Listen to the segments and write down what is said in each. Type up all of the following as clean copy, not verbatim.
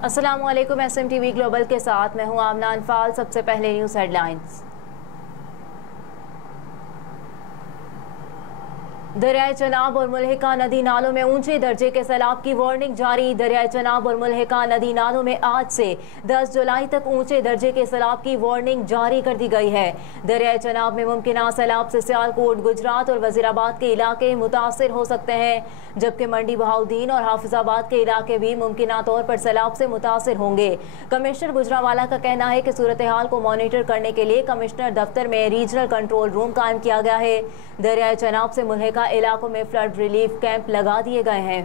अस्सलाम वालेकुम। SMTV global के साथ मैं हूं आमना अनफाल। सबसे पहले न्यूज़ हेडलाइंस। दरियाए चनाब और मुल्हिका नदी नालों में ऊंचे दर्जे के सैलाब की वार्निंग जारी। दरियाए चनाब और मुल्हिका नदी नालों में आज से 10 जुलाई तक ऊंचे दर्जे के सैलाब की वार्निंग जारी कर दी गई है। दरियाए चनाब में मुमकिन सैलाब से सियालकोट, गुजरात और वजीराबाद के इलाके मुतासर हो सकते हैं, जबकि मंडी, बहाउद्दीन और हाफिजाबाद के इलाके भी मुमकिन तौर पर सैलाब से मुतासर होंगे। कमिश्नर गुजरावाला का कहना है कि सूरत हाल को मॉनिटर करने के लिए कमिश्नर दफ्तर में रीजनल कंट्रोल रूम कायम किया गया है। दरियाए चनाब से मुल्हिका इलाकों में फ्लड रिलीफ कैंप लगा दिए गए हैं।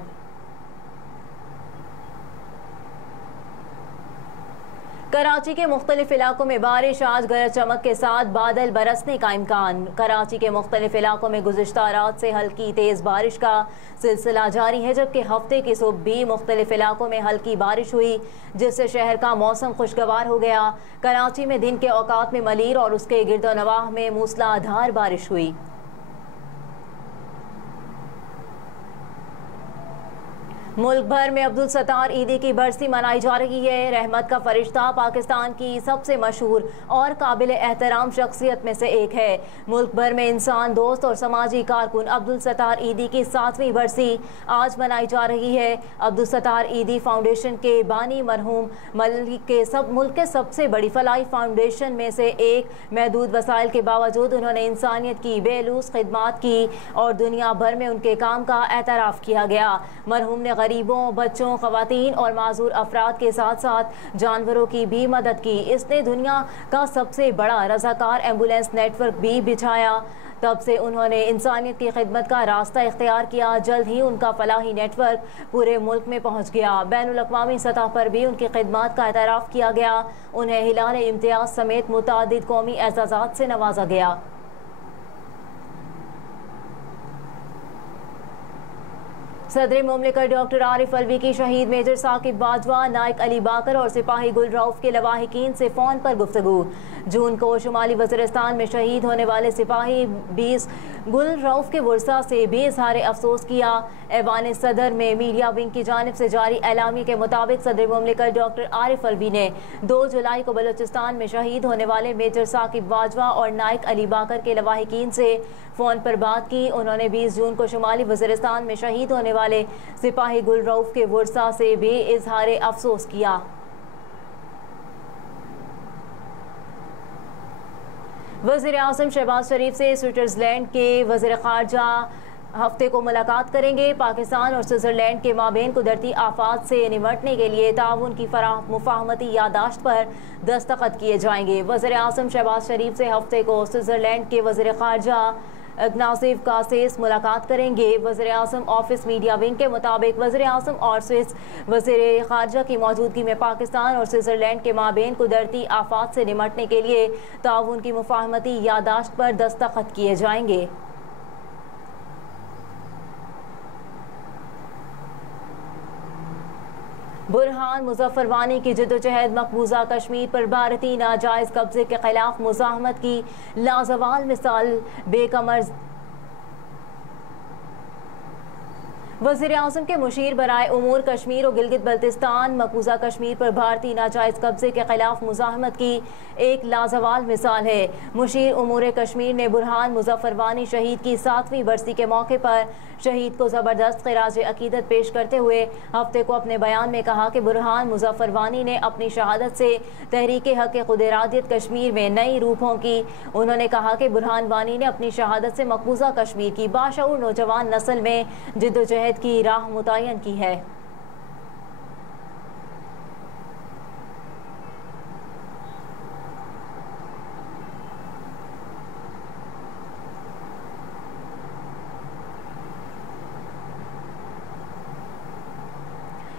कराची के मुख्तलिफ इलाकों में बारिश, आज गरज चमक के साथ बादल बरसने का इम्कान। कराची के मुख्तलिफ इलाकों में गुज़िश्ता रात से हल्की तेज़ बारिश का सिलसिला जारी है, जबकि हफ्ते की सुबह भी मुख्तलिफ इलाकों में हल्की बारिश हुई, जिससे शहर का मौसम खुशगवार हो गया। कराची में दिन के औकात में मलीर और उसके गिरदोनवाह में मूसलाधार बारिश हुई। मुल्क भर में अब्दुल सत्तार ईदी की बरसी मनाई जा रही है। रहमत का फरिश्ता पाकिस्तान की सबसे मशहूर और काबिल एहतराम शख्सियत में से एक है। मुल्क भर में इंसान दोस्त और समाजी कारकुन अब्दुल सत्तार ईदी की 7वीं बरसी आज मनाई जा रही है। अब्दुल सत्तार ईदी फाउंडेशन के बानी मरहूम मुल्क के सबसे बड़ी फलाही फाउंडेशन में से एक। महदूद वसाइल के बावजूद उन्होंने इंसानियत की बेलूस खिदमात की और दुनिया भर में उनके काम का एतराफ़ किया गया। मरहूम ने गरीबों, बच्चों, ख़वातीन और माजूर अफराद के साथ साथ जानवरों की भी मदद की। इसने दुनिया का सबसे बड़ा रज़ाकार एम्बुलेंस नेटवर्क भी बिछाया। तब से उन्होंने इंसानियत की खिदमत का रास्ता इख्तियार किया। जल्द ही उनका फलाही नेटवर्क पूरे मुल्क में पहुँच गया। बैनुल-अक़वामी सतह पर भी उनकी खिदमत का एतराफ़ किया गया। उन्हें हिलाल इम्तियाज़ समेत मुतअद्दिद कौमी एज़ाज़ात से नवाजा गया। सदर मुमलिकत डॉक्टर आरिफ अलवी की शहीद मेजर साकिब बाजवा, नाइक अली बाकर और सिपाही गुल रऊफ के लवाहिकीन से फ़ोन पर गुफ्तगू। जून को शुमाली वज़ीरिस्तान में शहीद होने वाले सिपाही 20 गुल रऊफ के वर्सा से भी इज़हार अफसोस किया। ऐवान सदर में मीडिया विंग की जानिब से जारी एलामी के मुताबिक सदर मुमलिकत डॉक्टर आरिफ अलवी ने 2 जुलाई को बलूचिस्तान में शहीद होने वाले मेजर साकिब बाजवा और नाइक अली बाकर के लवाहिकीन से फ़ोन पर बात की। उन्होंने 20 जून को शुमाली वज़ीरिस्तान में शहीद होने वाले सिपाही गुल रऊफ के वर्सा से भी इज़हार अफसोस किया। वज़ीर आज़म शहबाज शरीफ से स्विट्ज़रलैंड के वज़ीर ख़ारजा हफ्ते को मुलाकात करेंगे। पाकिस्तान और स्विट्ज़रलैंड के माबेन कुदरती आफात से निमटने के लिए ताउन की मुफाहमती यादाश्त पर दस्तखत किए जाएंगे। वज़ीर आज़म शहबाज शरीफ से हफ्ते को स्विट्ज़रलैंड के वज़ीर ख़ारजा इग्नासिव कासेस मुलाकात करेंगे। वज़ीर आज़म ऑफिस मीडिया विंग के मुताबिक वज़ीर आज़म और स्विस वज़ीर ख़ारजा की मौजूदगी में पाकिस्तान और स्विट्ज़रलैंड के माबेन कुदरती आफात से निमटने के लिए ताउन की मुफाहमती यादाश्त पर दस्तखत किए जाएंगे। बुरहान मुज़फ़्फ़र वानी की जद्दोजहद मकबूजा कश्मीर पर भारतीय नाजायज़ कब्ज़े के खिलाफ मुज़ाहमत की लाजवाल मिसाल बेकमर। वज़ीर आज़म के मुशीर बराए उमूर कश्मीर और गिलगित बल्तिस्तान मकबूजा कश्मीर पर भारतीय नाजायज़ कब्ज़े के खिलाफ मुज़ाहमत की एक लाजवाल मिसाल है। मुशीर उमूर कश्मीर ने बुरहान मुज़फ़्फ़र वानी शहीद की 7वीं बरसी के मौके पर शहीद को ज़बरदस्त ख़िराज अक़ीदत पेश करते हुए हफ्ते को अपने बयान में कहा कि बुरहान मुज़फ़्फ़र वानी ने अपनी शहादत से तहरीक हक़ खुद इरादियत कश्मीर में नई रूह फूंकी। उन्होंने कहा कि बुरहान वानी ने अपनी शहादत से मकबूजा कश्मीर की बाशऊर नौजवान नस्ल में जिद्दोजहद की राह मुतय्यन की है।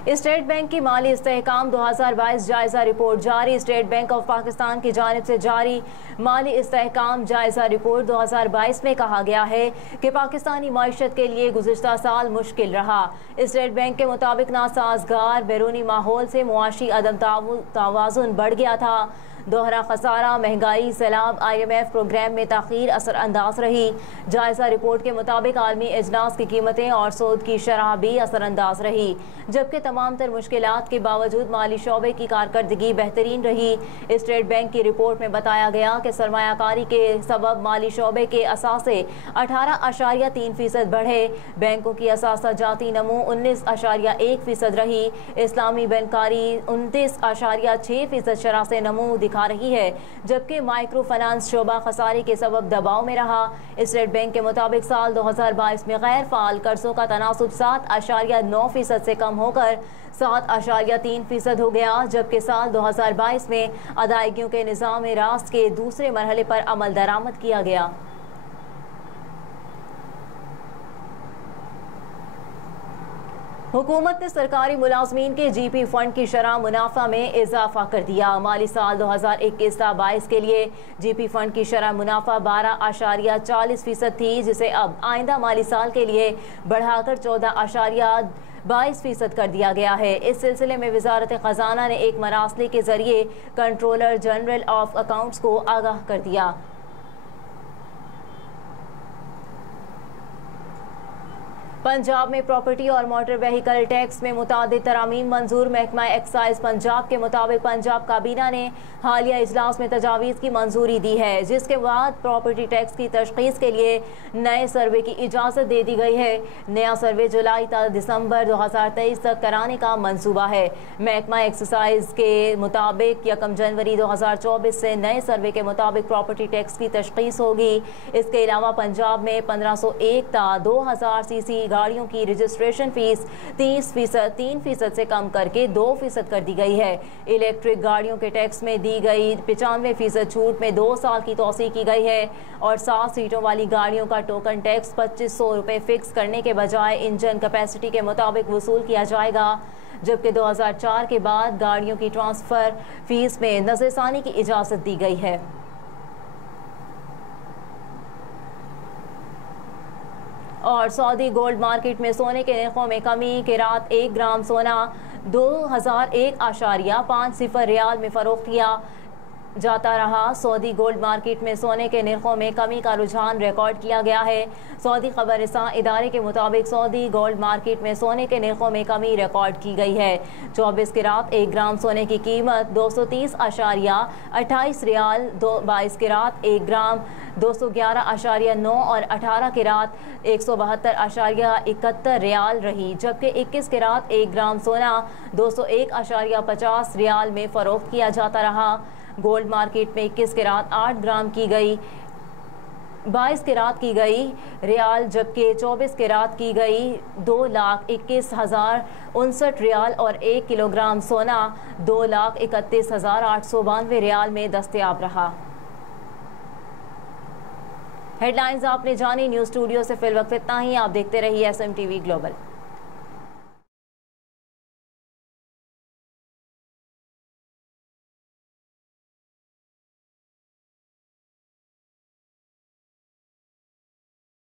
स्टेट बैंक की माली इस्तेहकाम 2022 जायज़ा रिपोर्ट जारी। स्टेट बैंक ऑफ पाकिस्तान की जानिब से जारी माली इस्तेहकाम जायज़ा रिपोर्ट 2022 में कहा गया है कि पाकिस्तानी मईशत के लिए गुज़िश्ता साल मुश्किल रहा। स्टेट बैंक के मुताबिक नासाजगार बैरूनी माहौल से मुआशी अदम तवाज़ुन बढ़ गया था। दोहरा खसारा, महंगाई, सैलाब, IMF प्रोग्राम में ताखीर असरअंदाज रही। जायजा रिपोर्ट के मुताबिक आलमी इजलास की कीमतें और सूद की शरह भी असरअंदाज रही, जबकि तमाम तर मुश्किलात के बावजूद माली शोबे की कारकर्दगी बेहतरीन रही। स्टेट बैंक की रिपोर्ट में बताया गया कि सरमायाकारी के सबब माली शोबे के असासे 18.3% बढ़े। बैंकों की असासा जाती नमू 19.1% रही। इस्लामी बैंकारी 29.6% शरह से नमू दिखा रही है, जबकि माइक्रो फाइनेंस शोबा खसारे के सबब दबाव में रहा। स्टेट बैंक के मुताबिक साल 2022 में गैर फाल कर्जों का तनासुब 7.9% से कम होकर 7.3% हो गया, जबकि साल 2022 में अदायगियों के निज़ाम रास्त के दूसरे मरहले पर अमल दरामद किया गया। हुकूमत ने सरकारी मुलाजमीन के GP फंड की शरह मुनाफा में इजाफा कर दिया। माली साल 2021-22 के लिए GP फंड की शरह मुनाफा 12.40% थी, जिसे अब आइंदा माली साल के लिए बढ़ाकर 14.22% कर दिया गया है। इस सिलसिले में वजारत खजाना ने एक मरासले के जरिए कंट्रोलर जनरल ऑफ अकाउंट्स को आगाह कर दिया। पंजाब में प्रॉपर्टी और मोटर व्हीकल टैक्स में मुतादिद तरामीम मंजूर। महकमा एक्साइज पंजाब के मुताबिक पंजाब काबीना ने हालिया इजलास में तजावीज़ की मंजूरी दी है, जिसके बाद प्रॉपर्टी टैक्स की तशखीस के लिए नए सर्वे की इजाज़त दे दी गई है। नया सर्वे जुलाई ta दिसंबर 2023 तक कराने का मंसूबा है। महकमा एक्साइज के मुताबिक 1 जनवरी 2024 से नए सर्वे के मुताबिक प्रॉपर्टी टैक्स की तशखीस होगी। इसके अलावा पंजाब में 1501 ta 2000 cc गाड़ियों की रजिस्ट्रेशन फीस 3% से कम करके 2% कर दी गई है। इलेक्ट्रिक गाड़ियों के टैक्स में दी गई 95% छूट में 2 साल की तौसीह की गई है और 7 सीटों वाली गाड़ियों का टोकन टैक्स 2500 रुपये फिक्स करने के बजाय इंजन कैपेसिटी के मुताबिक वसूल किया जाएगा, जबकि 2004 के बाद गाड़ियों की ट्रांसफ़र फीस में नज़रसानी की इजाज़त दी गई है। और सऊदी गोल्ड मार्केट में सोने के निर्खों में कमी के रात 1 ग्राम सोना 2001.50 रियाल में फ़रोख्त किया जाता रहा। सऊदी गोल्ड मार्केट में सोने के निर्खों में कमी का रुझान रिकॉर्ड किया गया है। सऊदी खबरसां इदारे के मुताबिक सऊदी गोल्ड मार्केट में सोने के निर्खों में कमी रिकॉर्ड की गई है। 24 के रात 1 ग्राम सोने की कीमत 230.28 रियाल, 22 के रात 1 ग्राम 211.9 और 18 के रात 172.71 रियाल रही, जबकि 21 के रात 1 ग्राम सोना 201.50 रियाल में फ़रोख्त किया जाता रहा। गोल्ड मार्केट में 21 के रात 8 ग्राम की गई 22 के रात की गई रियाल, जबकि 24 के रात की गई 2,21,059 रियाल और 1 किलोग्राम सोना 2,31,892 रियाल में दस्तयाब रहा। हेडलाइंस आपने जानी। न्यूज़ स्टूडियो से फिल वक्त इतना ही। आप देखते रहिए SMTV ग्लोबल।